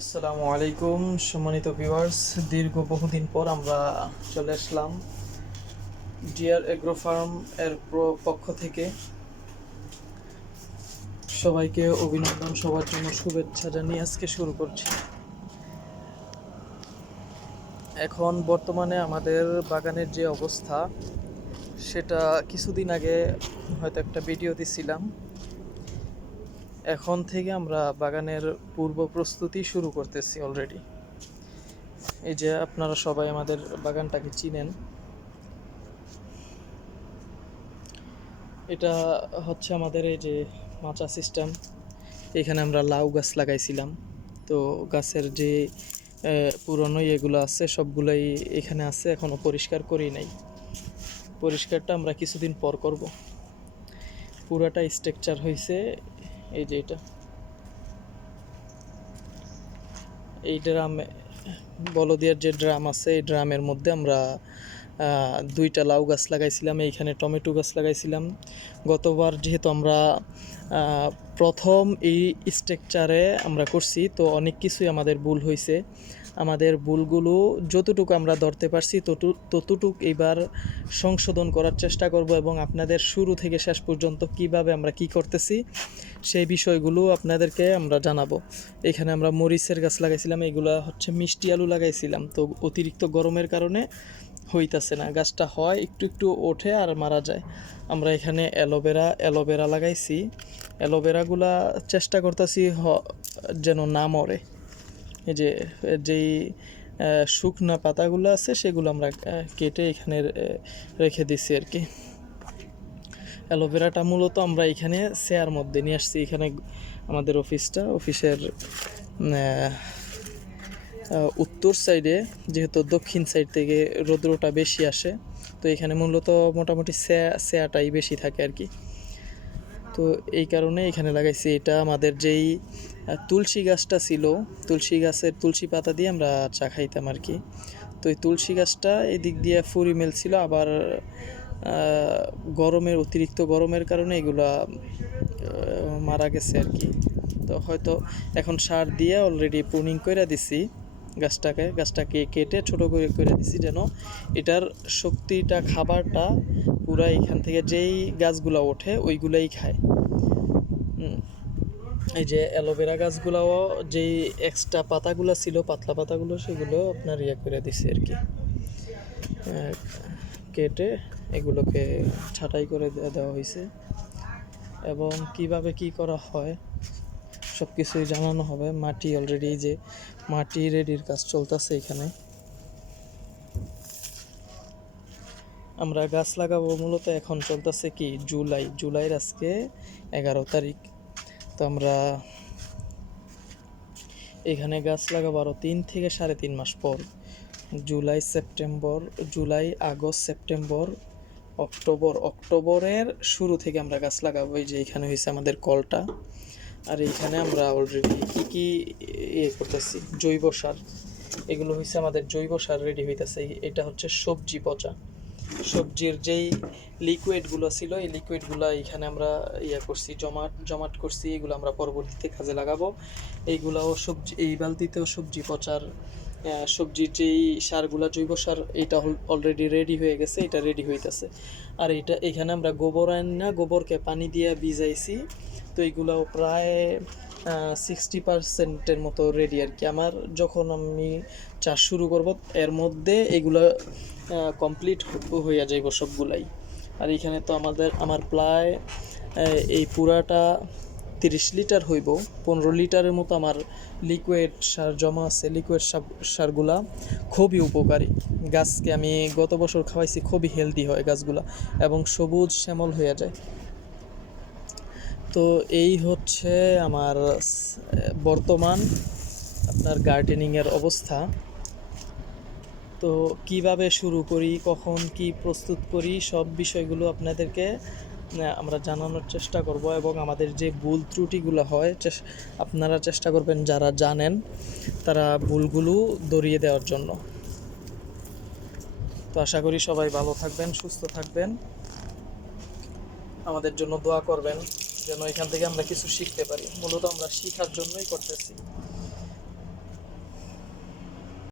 আসসালামু আলাইকুম সম্মানিত ভিউয়ার্স, দীর্ঘ বহুদিন পর আমরা চলে আসলাম ডিয়ার এগ্রো ফার্ম এর পক্ষ থেকে। সবাইকে অভিনন্দন, সবার জন্য শুভেচ্ছা জানিয়ে আজকে শুরু করছি। এখন বর্তমানে আমাদের বাগানের যে অবস্থা সেটা কিছুদিন আগে হয়তো একটা ভিডিও দিছিলাম। এখন থেকে আমরা বাগানের পূর্ব প্রস্তুতি শুরু করতেছি অলরেডি। এই যে আপনারা সবাই আমাদের বাগানটাকে চিনেন। এটা হচ্ছে আমাদের এই যে মাচা সিস্টেম। এখানে আমরা লাউ গাছ লাগাইছিলাম, তো গাছের যে পুরনো এগুলো আছে সবগুলাই এখানে আছে, এখনও পরিষ্কার করি নাই। পরিষ্কারটা আমরা কিছুদিন পর করব। পুরাটা স্ট্রাকচার হয়েছে এই যে এই ড্রাম, বলদিয়ার যে ড্রাম আছে এই ড্রামের মধ্যে আমরা দুইটা লাউ গাছ লাগাইছিলাম, এইখানে টমেটো গাছ লাগাইছিলাম। গতবার যেহেতু আমরা প্রথম এই স্ট্রাকচারে আমরা করছি, তো অনেক কিছুই আমাদের ভুল হয়েছে। আমাদের ভুলগুলো যতটুকু আমরা ধরতে পারছি ততটুকু এইবার সংশোধন করার চেষ্টা করব, এবং আপনাদের শুরু থেকে শেষ পর্যন্ত কিভাবে আমরা কি করতেছি সেই বিষয়গুলো আপনাদেরকে আমরা জানাবো। এখানে আমরা মরিচের গাছ লাগাইছিলাম, এগুলা হচ্ছে মিষ্টি আলু লাগাইছিলাম, তো অতিরিক্ত গরমের কারণে হইতাছে না, গাছটা হয় একটু একটু ওঠে আর মারা যায়। আমরা এখানে অ্যালোভেরা লাগাইছি। অ্যালোভেরাগুলা চেষ্টা করতেছি যেন না মরে। এই যে যেই শুকনা পাতাগুলো আছে সেগুলো আমরা কেটে এখানে রেখে দিছি আর কি। অ্যালোভেরাটা মূলত আমরা এখানে চেয়ার মধ্যে নিয়ে আসছি। এখানে আমাদের অফিসের উত্তর সাইডে, যেহেতু দক্ষিণ সাইড থেকে রৌদ্রটা বেশি আসে, তো এখানে মূলত মোটামুটি ছায়াটাই বেশি থাকে আর কি। তো এই কারণে এখানে লাগাইছি। এটা আমাদের যেই তুলসী গাছটা ছিল, তুলসী গাছের তুলসী পাতা দিয়ে আমরা চা খাইতাম আর কি। তো এই তুলসী গাছটা এদিক দিয়ে ফুরি মেলছিল, আবার অতিরিক্ত গরমের কারণে এগুলা মারা গেছে আর কি। তো হয়তো এখন সার দিয়ে অলরেডি প্রুনিং করে দিছি গাছটাকে কেটে ছোট করে দিছি, যেন এটার শক্তিটা, খাবারটা পুরা এখান থেকে যেই গাছগুলো ওঠে ওইগুলাই খায়। এই যে অ্যালোভেরা গাছগুলাও যেই এক্সট্রা পাতাগুলো ছিল, পাতলা পাতাগুলো, সেগুলো আপনার করে দিছি আর কি। কেটে এগুলোকে ছাঁটাই করে দেওয়া হয়েছে, এবং কিভাবে কি করা হয় সব কিছুই জানানো হবে। মাটি অলরেডি, যে মাটি রেডির কাজ চলতেছে এখানে। আমরা গাছ লাগাবো মূলত, এখন চলতেছে কি জুলাইয়ের আজকে 11 তারিখ। তো আমরা এখানে গাছ লাগাবো আরও 3 থেকে 3.5 মাস পর। জুলাই, আগস্ট, সেপ্টেম্বর, অক্টোবরের শুরু থেকে আমরা গাছ লাগাবো। এই যে এখানে হয়েছে আমাদের কলটা, আর এইখানে আমরা অলরেডি কি করতেছি, জৈব সার। এগুলো হয়েছে আমাদের জৈব সার রেডি হইতেছে। এটা হচ্ছে সবজি পচা, সবজির যেই লিকুইডগুলো ছিল এই লিকুইডগুলো এখানে আমরা করছি, জমাট করছি। এগুলো আমরা পরবর্তীতে কাজে লাগাবো। এইগুলাও সবজি, এই বালতিতেও সবজি পচার সবজির যেই সারগুলা, জৈব সার, এটা অলরেডি রেডি হয়ে গেছে, এটা রেডি হইতেছে। আর এখানে আমরা গোবরকে পানি দিয়ে ভিজাইছি। তো এইগুলাও প্রায় 60% মতো রেডি আর কি। যখন আমি চাষ শুরু করব এর মধ্যে এগুলো কমপ্লিট হইয়া যাইব সবগুলাই। আর এখানে তো আমার প্রায় এই পুরাটা 30 লিটার হইব, 15 লিটারের মতো আমার লিকুইড সার জমা আছে। লিকুইড সারগুলা খুবই উপকারী। গাছকে আমি গত বছর খাওয়াইছি, খুবই হেলদি হয় গাছগুলা, এবং সবুজ শ্যামল হয়ে যায়। তো এই হচ্ছে আমার বর্তমান আপনার গার্ডেনিংয়ের অবস্থা। তো কিভাবে শুরু করি, কখন কি প্রস্তুত করি, সব বিষয়গুলো আপনাদেরকে আমরা জানানোর চেষ্টা করব, এবং আমাদের যে ভুল ত্রুটিগুলো হয় আপনারা চেষ্টা করবেন, যারা জানেন তারা ভুলগুলো ধরিয়ে দেওয়ার জন্য। তো আশা করি সবাই ভালো থাকবেন, সুস্থ থাকবেন, আমাদের জন্য দোয়া করবেন যেন এখান থেকে আমরা কিছু শিখতে পারি। মূলত আমরা শেখার জন্যই করতেছি।